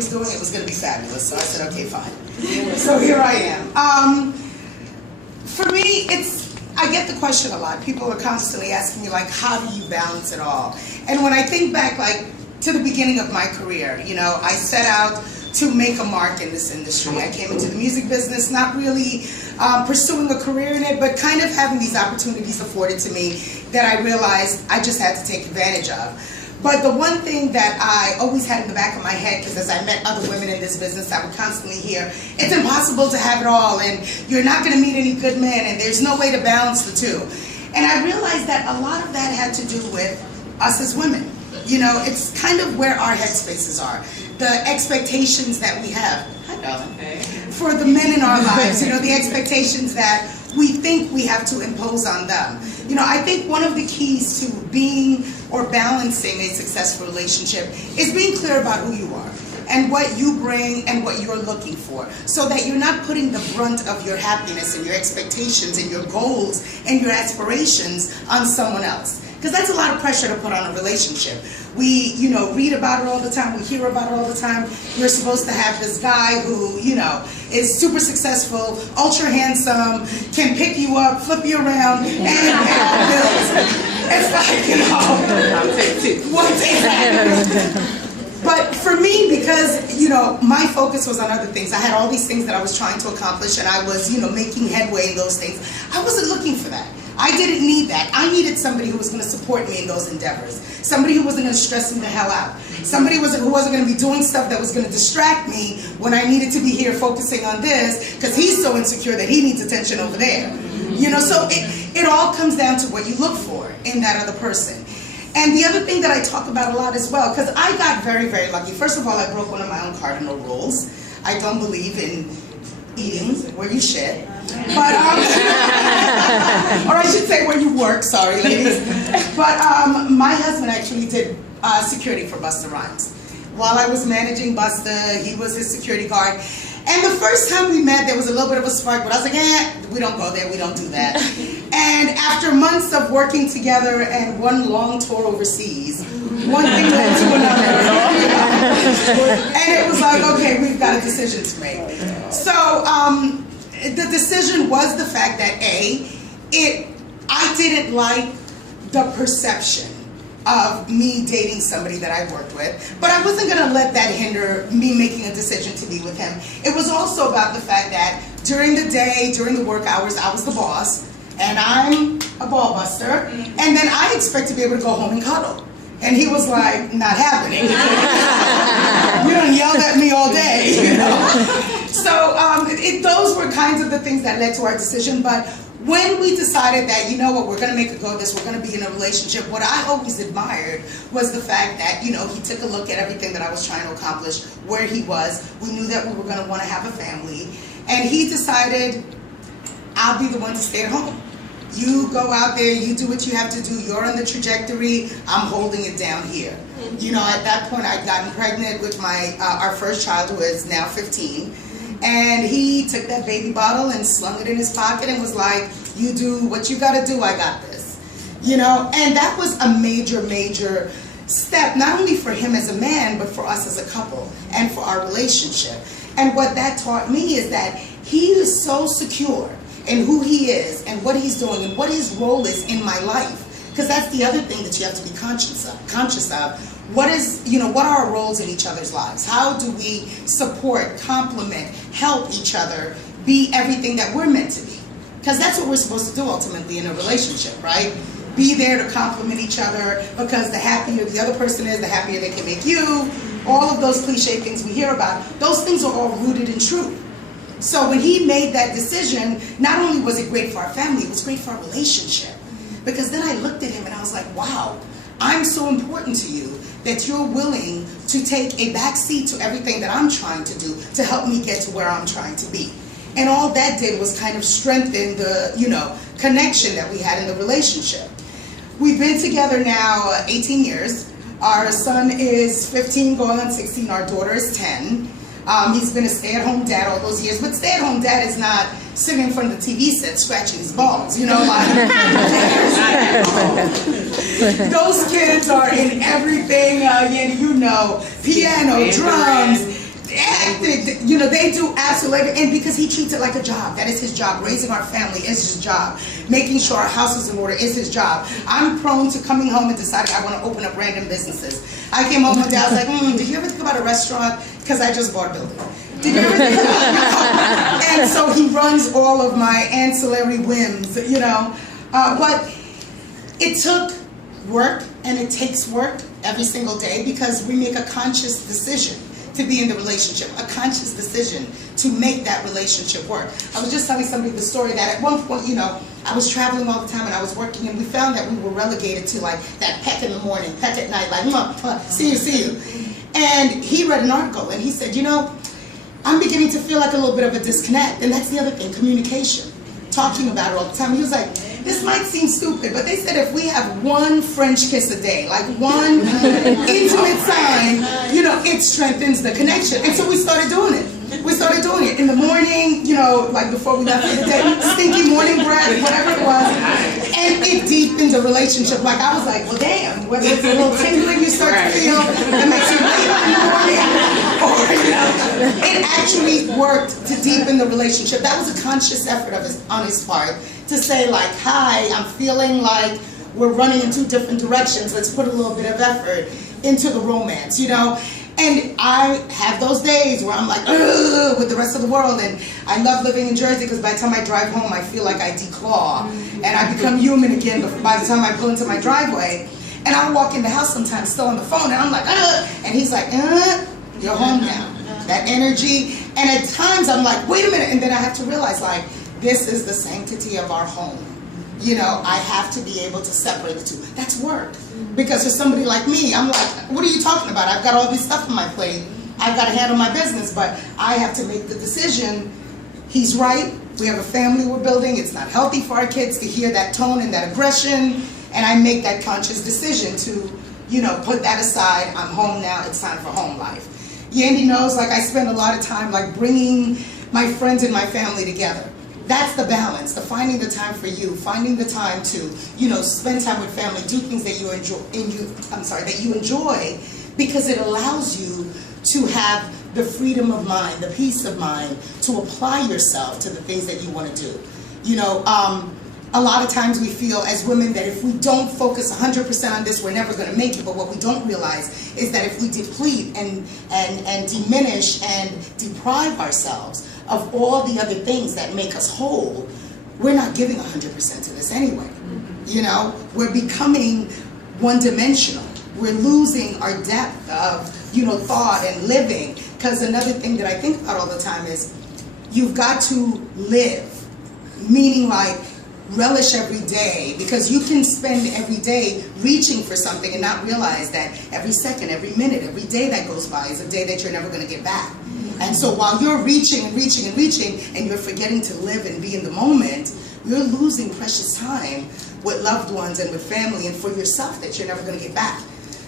was doing it was going to be fabulous, so I said, okay, fine. So here I am. For me, I get the question a lot. People are constantly asking me, like, how do you balance it all? And when I think back, like, to the beginning of my career, you know, I set out to make a mark in this industry. I came into the music business not really pursuing a career in it, but kind of having these opportunities afforded to me that I realized I just had to take advantage of. But the one thing that I always had in the back of my head, because as I met other women in this business, I would constantly hear, it's impossible to have it all, and you're not going to meet any good men, and there's no way to balance the two. And I realized that a lot of that had to do with us as women. You know, it's kind of where our headspaces are. The expectations that we have, for the men in our lives, you know, the expectations that we think we have to impose on them. You know, I think one of the keys to being or balancing a successful relationship is being clear about who you are and what you bring and what you're looking for, so that you're not putting the brunt of your happiness and your expectations and your goals and your aspirations on someone else. Because that's a lot of pressure to put on a relationship. We, you know, read about it all the time, we hear about it all the time. You're supposed to have this guy who, you know, is super successful, ultra handsome, can pick you up, flip you around, and pay all the bills. It's like, you know, one thing. But for me, because, you know, my focus was on other things. I had all these things that I was trying to accomplish, and I was, you know, making headway in those things. I wasn't looking for that. I didn't need that. I needed somebody who was going to support me in those endeavors. Somebody who wasn't going to stress me the hell out. Somebody who wasn't going to be doing stuff that was going to distract me when I needed to be here focusing on this, because he's so insecure that he needs attention over there. You know, so it all comes down to what you look for in that other person. And the other thing that I talk about a lot as well, because I got very, very lucky. First of all, I broke one of my own cardinal rules. I don't believe in eating where you shit. But, or I should say where you work, sorry ladies. But my husband actually did security for Busta Rhymes. While I was managing Busta, he was his security guard. And the first time we met, there was a little bit of a spark, but I was like, we don't go there, we don't do that. And after months of working together and one long tour overseas, one thing led to another. And it was like, okay, we've got a decision to make. So the decision was the fact that I didn't like the perception of me dating somebody that I worked with, but I wasn't going to let that hinder me making a decision to be with him. It was also about the fact that during the day, during the work hours, I was the boss, and I'm a ball buster, and then I expect to be able to go home and cuddle. And he was like, not happening. You done yelled at me all day, you know? So those were kinds of the things that led to our decision. But when we decided that, you know what, we're going to make a go of this, we're going to be in a relationship, what I always admired was the fact that, you know, he took a look at everything that I was trying to accomplish, where he was. We knew that we were going to want to have a family. And he decided, I'll be the one to stay at home. You go out there, you do what you have to do, you're on the trajectory, I'm holding it down here. You know, at that point I'd gotten pregnant with our first child, who is now 15, and he took that baby bottle and slung it in his pocket and was like, you do what you gotta do, I got this. You know, and that was a major, major step, not only for him as a man, but for us as a couple and for our relationship. And what that taught me is that he is so secure and who he is and what he's doing and what his role is in my life, because that's the other thing that you have to be conscious of. What is, you know, what are our roles in each other's lives? How do we support, complement, help each other be everything that we're meant to be? Because that's what we're supposed to do ultimately in a relationship, right? Be there to complement each other, because the happier the other person is, the happier they can make you. All of those cliche things we hear about, those things are all rooted in truth. So when he made that decision, not only was it great for our family, it was great for our relationship. Because then I looked at him and I was like, wow, I'm so important to you that you're willing to take a back seat to everything that I'm trying to do to help me get to where I'm trying to be. And all that did was kind of strengthen the, you know, connection that we had in the relationship. We've been together now 18 years. Our son is 15 going on 16. Our daughter is 10. He's been a stay-at-home dad all those years, but stay-at-home dad is not sitting in front of the TV set scratching his balls, you know, like those kids are in everything, you know, piano, drums, connected, you know, they do absolutely, and because he treats it like a job. That is his job. Raising our family is his job. Making sure our house is in order is his job. I'm prone to coming home and deciding I want to open up random businesses. I came home one day, I was like, did you ever think about a restaurant? Because I just bought a building. Did you ever think about it? And so he runs all of my ancillary whims, you know. But it took work, and it takes work every single day, because we make a conscious decision to be in the relationship, a conscious decision to make that relationship work. I was just telling somebody the story that at one point, you know, I was traveling all the time and I was working, and we found that we were relegated to like that peck in the morning, peck at night, like, see you. And he read an article and he said, you know, I'm beginning to feel like a little bit of a disconnect. And that's the other thing, communication, talking about it all the time. He was like, this might seem stupid, but they said if we have one French kiss a day, like one intimate sign, you know, it strengthens the connection. And so we started doing it. We started doing it in the morning, you know, like before we left for the day, stinky morning breath, whatever it was. And it deepened the relationship. Like I was like, well, damn, whether it's a little tingling you start to feel that makes you wake up in the morning, or, you know, it actually worked to deepen the relationship. That was a conscious effort on his part to say like, hi, I'm feeling like we're running in two different directions. Let's put a little bit of effort into the romance, you know? And I have those days where I'm like, ugh, with the rest of the world. And I love living in Jersey because by the time I drive home, I feel like I declaw. And I become human again by the time I pull into my driveway. And I walk in the house sometimes still on the phone, and I'm like, ugh. And he's like, you're home now. That energy. And at times I'm like, wait a minute. And then I have to realize, like, this is the sanctity of our home. You know, I have to be able to separate the two. That's work. Because for somebody like me, I'm like, what are you talking about? I've got all this stuff on my plate. I've got to handle my business, but I have to make the decision. He's right. We have a family we're building. It's not healthy for our kids to hear that tone and that aggression. And I make that conscious decision to, you know, put that aside. I'm home now. It's time for home life. Yandy knows, like, I spend a lot of time, like, bringing my friends and my family together. That's the balance, the finding the time for you, finding the time to, you know, spend time with family, do things that you enjoy, because it allows you to have the freedom of mind, the peace of mind, to apply yourself to the things that you want to do. You know, a lot of times we feel as women that if we don't focus 100% on this, we're never going to make it. But what we don't realize is that if we deplete and diminish and deprive ourselves of all the other things that make us whole, we're not giving 100% to this anyway. You know, we're becoming one-dimensional. We're losing our depth of, you know, thought and living. Because another thing that I think about all the time is you've got to live, meaning like relish every day, because you can spend every day reaching for something and not realize that every second, every minute, every day that goes by is a day that you're never going to get back. And so while you're reaching and reaching and reaching, and you're forgetting to live and be in the moment, you're losing precious time with loved ones and with family and for yourself that you're never going to get back.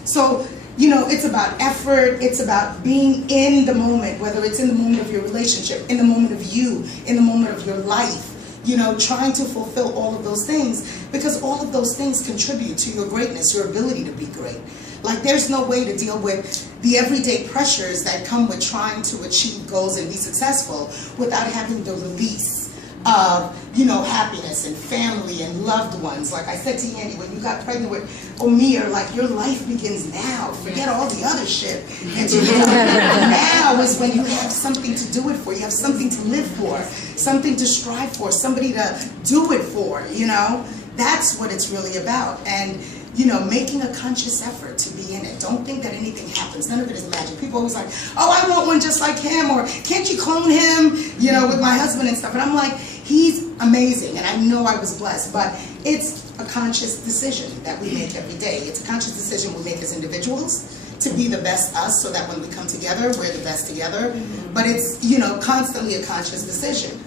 So, you know, it's about effort, it's about being in the moment, whether it's in the moment of your relationship, in the moment of you, in the moment of your life, you know, trying to fulfill all of those things, because all of those things contribute to your greatness, your ability to be great. Like, there's no way to deal with the everyday pressures that come with trying to achieve goals and be successful without having the release of, you know, happiness and family and loved ones. Like I said to Yandy, when you got pregnant with Omir, like, your life begins now. Forget all the other shit. And you know, now is when you have something to do it for. You have something to live for, something to strive for, somebody to do it for, you know? That's what it's really about. And, you know, making a conscious effort to be in it. Don't think that anything happens. None of it is magic. People always like, oh, I want one just like him, or can't you clone him, you know, with my husband and stuff. And I'm like, he's amazing, and I know I was blessed, but it's a conscious decision that we make every day. It's a conscious decision we make as individuals to be the best us, so that when we come together, we're the best together. But it's, you know, constantly a conscious decision.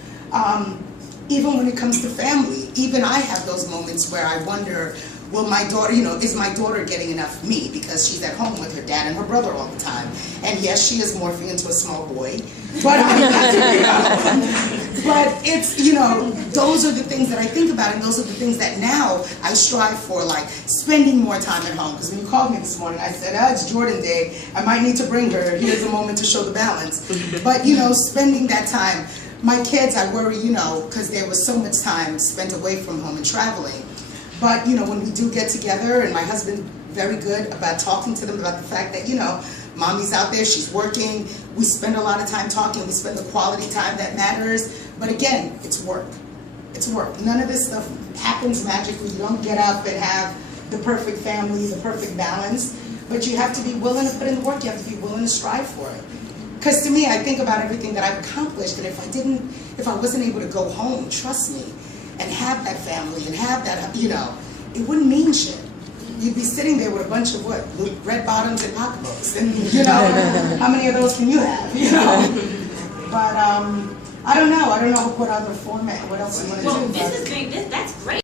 Even when it comes to family, even I have those moments where I wonder, will my daughter, is my daughter getting enough me? Because she's at home with her dad and her brother all the time. And yes, she is morphing into a small boy. But, but it's, those are the things that I think about, and those are the things that now I strive for, like spending more time at home. Because when you called me this morning, I said, it's Jordan Day. I might need to bring her. Here's a moment to show the balance. But, spending that time. My kids, I worry, because there was so much time spent away from home and traveling. But, when we do get together, and my husband very good about talking to them about the fact that, mommy's out there, she's working, we spend a lot of time talking, we spend the quality time that matters. But again, it's work. It's work. None of this stuff happens magically. You don't get up and have the perfect family, the perfect balance. But you have to be willing to put in the work. You have to be willing to strive for it. Because to me, I think about everything that I've accomplished, and if I wasn't able to go home, trust me, and have that family, and have that, it wouldn't mean shit. You'd be sitting there with a bunch of what? Red bottoms and pocketbooks, and how many of those can you have, But I don't know what other format, what else you want to do. Well, that's great.